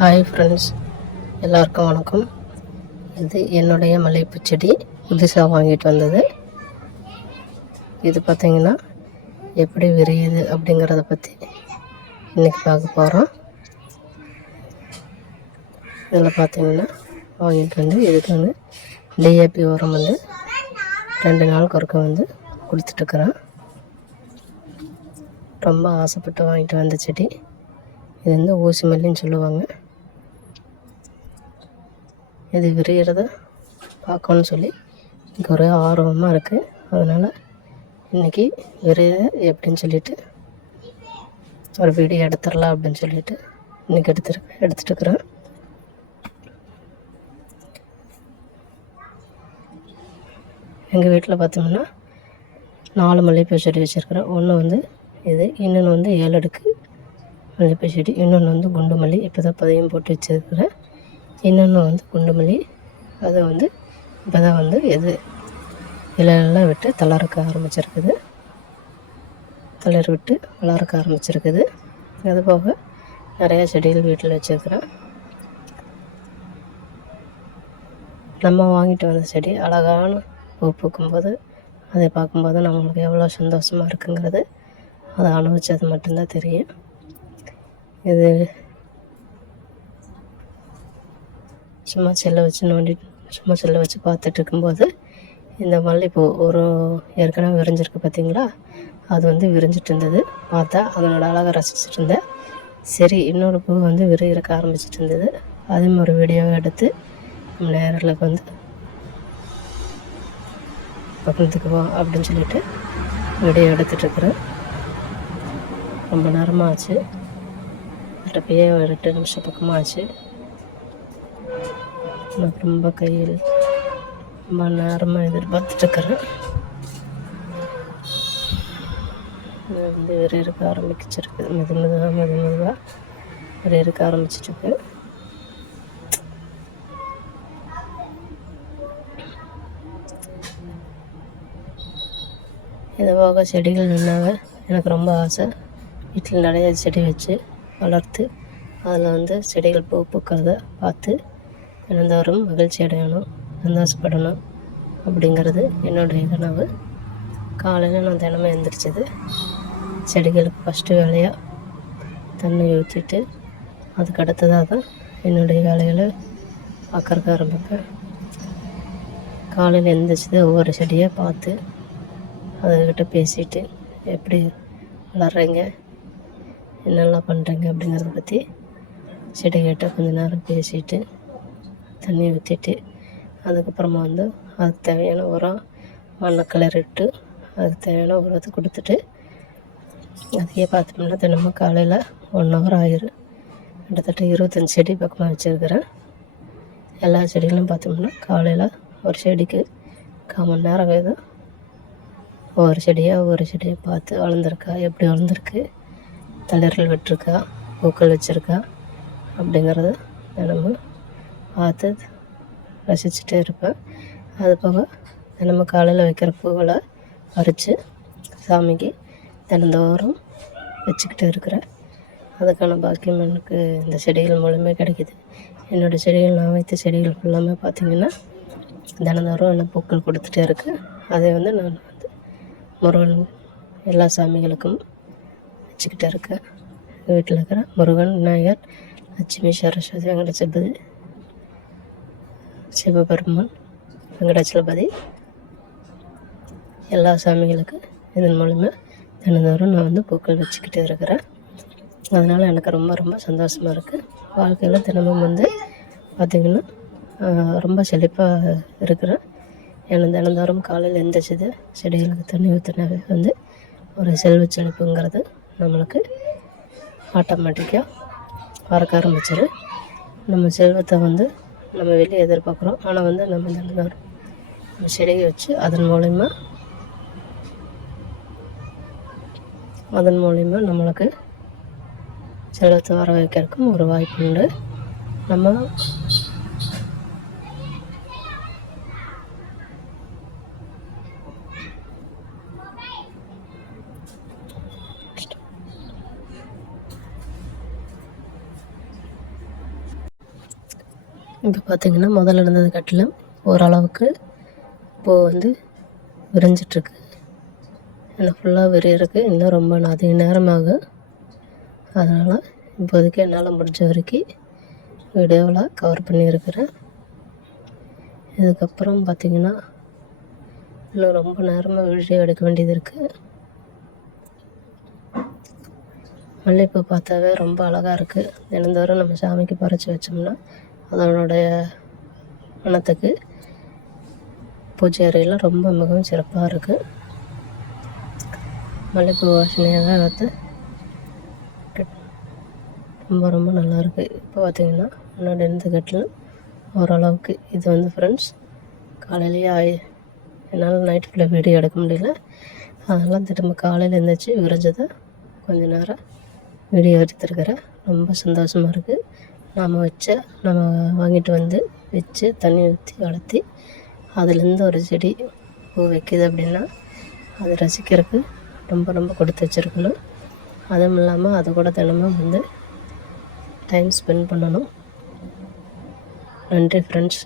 Hi friends, எல்லாருக்கும் வணக்கம். இது என்னுடைய மல்லிகைப்பூ செடி புதுசாக வாங்கிட்டு வந்தது. இது பார்த்திங்கன்னா எப்படி விரியுது அப்படிங்கிறத பற்றி இன்றைக்கி பார்க்க போகிறோம். இதில் பார்த்திங்கன்னா வாங்கிட்டு வந்து இதுக்கு வந்து டிஏபி உரம் வந்து 2 நாளுக்கு ஒருக்க வந்து கொடுத்துட்ருக்குறேன். ரொம்ப ஆசைப்பட்டு வாங்கிட்டு வந்த செடி. இது வந்து ஊசி மல்லின்னு சொல்லுவாங்க. இது விரிகிறத பார்க்கணுன்னு சொல்லி எனக்கு ஒரே ஆர்வமாக இருக்குது. அதனால் இன்றைக்கி விரியுது எப்படின்னு சொல்லிட்டு ஒரு வீடியோ எடுத்துடலாம் அப்படின்னு சொல்லிட்டு இன்றைக்கி எடுத்துட்டுருக்குறேன். எங்கள் வீட்டில் பார்த்தோம்னா 4 மல்லிகைப்பூ செடி வச்சுருக்குறேன். ஒன்று வந்து இது, இன்னொன்று வந்து 7 அடுக்கு மல்லிகைப்பூ செடி, இன்னொன்று வந்து குண்டு மல்லி இப்போ தான் பதியம் போட்டு வச்சுருக்குறேன். இன்னொன்று வந்து குண்டு மல்லி, அது வந்து இப்போ தான் வந்து இலையெல்லாம் விட்டு தளர்க்க ஆரம்பிச்சிருக்குது. தளர் விட்டு வளர்க்க ஆரம்பிச்சிருக்குது. அது போக நிறையா செடிகள் வீட்டில் வச்சுருக்குறேன். நம்ம வாங்கிட்டு வந்த செடி அழகான பூ பூக்கும்போது அதை பார்க்கும்போது நம்மளுக்கு எவ்வளோ சந்தோஷமாக இருக்குங்கிறது அதை அனுபவிச்சது மட்டும்தான் தெரியும். இது சும்மா செல்லை வச்சு பார்த்துட்டு இருக்கும்போது இந்த மல்லிகைப்பூ ஒரு ஏற்கனவே விரிஞ்சிருக்கு பார்த்திங்களா, அது வந்து விரிஞ்சிட்டு இருந்தது. பார்த்தா அதனோட அழகை ரசிச்சுட்டு இருந்தேன். சரி, இன்னொரு பூ வந்து விரிகிறக்க ஆரம்பிச்சிட்டு இருந்தது. அதையும் ஒரு வீடியோவை எடுத்து நேரில் வந்து பகிர்ந்துக்குவோம் அப்படின்னு சொல்லிட்டு வீடியோ எடுத்துகிட்ருக்குறேன். ரொம்ப நேரமாக ஆச்சு, அப்பயே ஒரு 8 நிமிஷம் பக்கமாக ஆச்சு. எனக்கு ரொம்ப கையில் ரொம்ப நேரமாக எதிர்பார்த்துட்ருக்குறேன். இது வந்து இருக்க ஆரம்பிச்சிருக்கு. மெதுவாக இருக்க ஆரம்பிச்சிட்ருக்கு. இது போக செடிகள் நின்னாங்க. எனக்கு ரொம்ப ஆசை வீட்டில் நிறைய செடி வச்சு வளர்த்து அதில் வந்து செடிகள் பூ பூக்கிறத பார்த்து தினந்தோறும் மகிழ்ச்சி அடையணும், சந்தோஷப்படணும் அப்படிங்கிறது என்னுடைய கனவு. காலையில் நான் தினமும் எழுந்திரிச்சது செடிகளுக்கு ஃபஸ்ட்டு வேலையாக தண்ணி ஊற்றிட்டு அதுக்கு அடுத்ததாக தான் என்னுடைய வேலைகளை பார்க்கறக்க ஆரம்பிப்பேன். காலையில் எழுந்திரிச்சது ஒவ்வொரு செடியாக பார்த்து அதுக்கிட்ட பேசிட்டு எப்படி வளர்கிறீங்க, என்னெல்லாம் பண்ணுறீங்க அப்படிங்கிறத பற்றி செடிகிட்ட கொஞ்சம் நேரம் பேசிட்டு தண்ணி ஊற்றிட்டு அதுக்கப்புறமா வந்து அதுக்கு தேவையான உரம் மண்ணை கிளறிட்டு அதுக்கு தேவையான உரத்தை கொடுத்துட்டு அதையே பார்த்தோம்னா தினமும் காலையில் 1 ஹவர் ஆயிரும். கிட்டத்தட்ட 25 செடி பக்கமாக வச்சுருக்கிறேன். எல்லா செடிகளும் பார்த்தோம்னா காலையில் ஒரு செடிக்கு 1/4 மணி நேரம் வேணும். ஒவ்வொரு செடியாக பார்த்து வளர்ந்துருக்கா, எப்படி வளர்ந்துருக்கு, தளிர்கள் விட்டுருக்கா, பூக்கள் வச்சுருக்கா அப்படிங்கிறத தினமும் பார்த்து ரசிச்சுட்டே இருப்பேன். அது போக தினமும் காலையில் வைக்கிற பூக்களை பறித்து சாமிக்கு தினந்தோறும் வச்சுக்கிட்டு இருக்கிறேன். அதுக்கான பாக்கியம் எனக்கு இந்த செடிகள் மூலமே கிடைக்கிது. என்னோடய செடிகள், நான் வைத்த செடிகள் ஃபுல்லாமே பார்த்திங்கன்னா தினந்தோறும் என்ன பூக்கள் கொடுத்துட்டே இருக்குது. அதை வந்து நான் வந்து முருகன் எல்லா சாமிகளுக்கும் வச்சுக்கிட்டு இருக்கேன். வீட்டில் இருக்கிற முருகன், விநாயகர், லட்சுமி, சரஸ்வதி, வெங்கடாச்சலபதி, சிவபெருமான், வெங்கடாச்சலபதி எல்லா சாமிகளுக்கும் இதன் மூலமாக தினந்தோறும் நான் வந்து பூக்கள் வச்சுக்கிட்டே இருக்கிறேன். அதனால் எனக்கு ரொம்ப ரொம்ப சந்தோஷமாக இருக்குது. வாழ்க்கையில் தினமும் வந்து பார்த்திங்கன்னா ரொம்ப செழிப்பாக இருக்கிறேன். ஏன்னா தினந்தோறும் காலையில் எந்திரிச்சது செடிகளுக்கு தண்ணி ஊற்றினாவே வந்து ஒரு செல்வ செழிப்புங்கிறது நம்மளுக்கு ஆட்டோமேட்டிக்காக வரக்க ஆரம்பிச்சிடும். நம்ம செல்வத்தை வந்து நம்ம வெளியே எதிர்பார்க்குறோம். ஆனால் வந்து நம்ம தினந்தோறும் நம்ம செடியை வச்சு அதன் மூலிமா நம்மளுக்கு செல்வத்தை வர வைக்கிறதுக்கும் ஒரு வாய்ப்பு உண்டு. நம்ம இப்போ பார்த்திங்கன்னா முதல்ல இருந்தது கட்டிலும் ஓரளவுக்கு பூ விரிஞ்சிட்ருக்கு. இன்னும் ஃபுல்லாக விரியறதுக்கு இன்னும் ரொம்ப அதிக நேரமாகும். அதனால் இப்போதைக்கு என்னால் முடிஞ்ச வரைக்கும் வீடியோவில் கவர் பண்ணியிருக்கிறேன். இதுக்கப்புறம் பார்த்திங்கன்னா இன்னும் ரொம்ப நேரமாக வீடியோ எடுக்க வேண்டியது இருக்குது. மல்லிகைப்பூ பார்த்தாவே ரொம்ப அழகாக இருக்குது. தினந்தோறும் நம்ம சாமிக்கு பறித்து வச்சோம்னா அதனுடைய மணத்துக்கு பூஜை அறையில் ரொம்ப மிகவும் சிறப்பாக இருக்குது. மல்லிகைப்பூ வாசனையாக ரொம்ப ரொம்ப நல்லாயிருக்கு. இப்போ பார்த்திங்கன்னா என்னோட இந்த கட்டில் ஓரளவுக்கு இது ஃப்ரெண்ட்ஸ் காலையிலேயே என்னால் நைட் ஃபுல்லாக வீடியோ எடுக்க முடியல. அதெல்லாம் திரும்ப காலையில் எழுந்திரிச்சி விரைஞ்சதை கொஞ்ச நேரம் வீடியோ எடுத்துருக்கிறேன். ரொம்ப சந்தோஷமாக இருக்குது. நம்ம வாங்கிட்டு வச்சு தண்ணி ஊற்றி வளர்த்தி அதுலேருந்து ஒரு செடி பூ வைக்கிது அப்படின்னா அதை ரசிக்கிறதுக்கு ரொம்ப ரொம்ப கொடுத்து வச்சுருக்கணும். அதுவும் இல்லாமல் அது கூட தினமும் டைம் ஸ்பெண்ட் பண்ணணும். நன்றி ஃப்ரெண்ட்ஸ்.